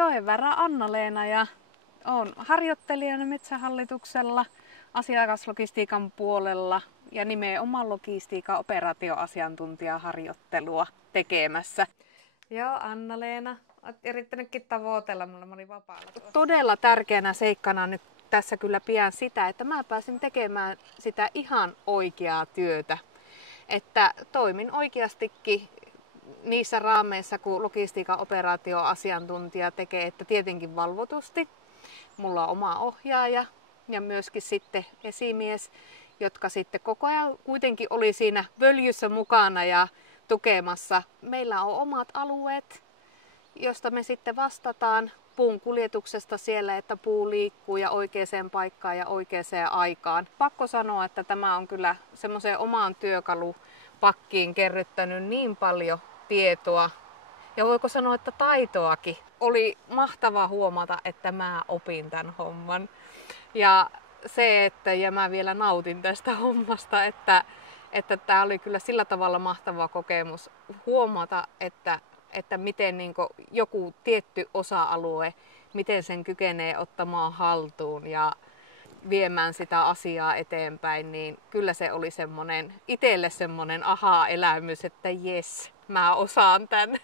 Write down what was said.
Joenverran Anna-Leena ja olen harjoittelijana Metsähallituksella asiakaslogistiikan puolella ja nimenomaan logistiikan operaatioasiantuntijaharjoittelua tekemässä. Joo, Anna-Leena, olet yrittänytkin tavoitella, mulla oli vapaalla tuossa. Todella tärkeänä seikkana nyt tässä kyllä pian sitä, että mä pääsin tekemään sitä ihan oikeaa työtä. Että toimin oikeastikin niissä raameissa, kun logistiikan operaatioasiantuntija tekee, että tietenkin valvotusti. Mulla on oma ohjaaja ja myöskin sitten esimies, jotka sitten koko ajan kuitenkin oli siinä völjyssä mukana ja tukemassa. Meillä on omat alueet, josta me sitten vastataan puun kuljetuksesta siellä, että puu liikkuu ja oikeaan paikkaan ja oikeaan aikaan. Pakko sanoa, että tämä on kyllä semmoiseen omaan työkalupakkiin kerryttänyt niin paljon tietoa ja voiko sanoa, että taitoakin. Oli mahtavaa huomata, että mä opin tämän homman. Ja se, että ja mä vielä nautin tästä hommasta, että tämä oli kyllä sillä tavalla mahtava kokemus huomata, että miten niin joku tietty osa-alue, miten sen kykenee ottamaan haltuun ja viemään sitä asiaa eteenpäin, niin kyllä se oli itselle semmoinen aha-elämys, että jes, mä osaan tän.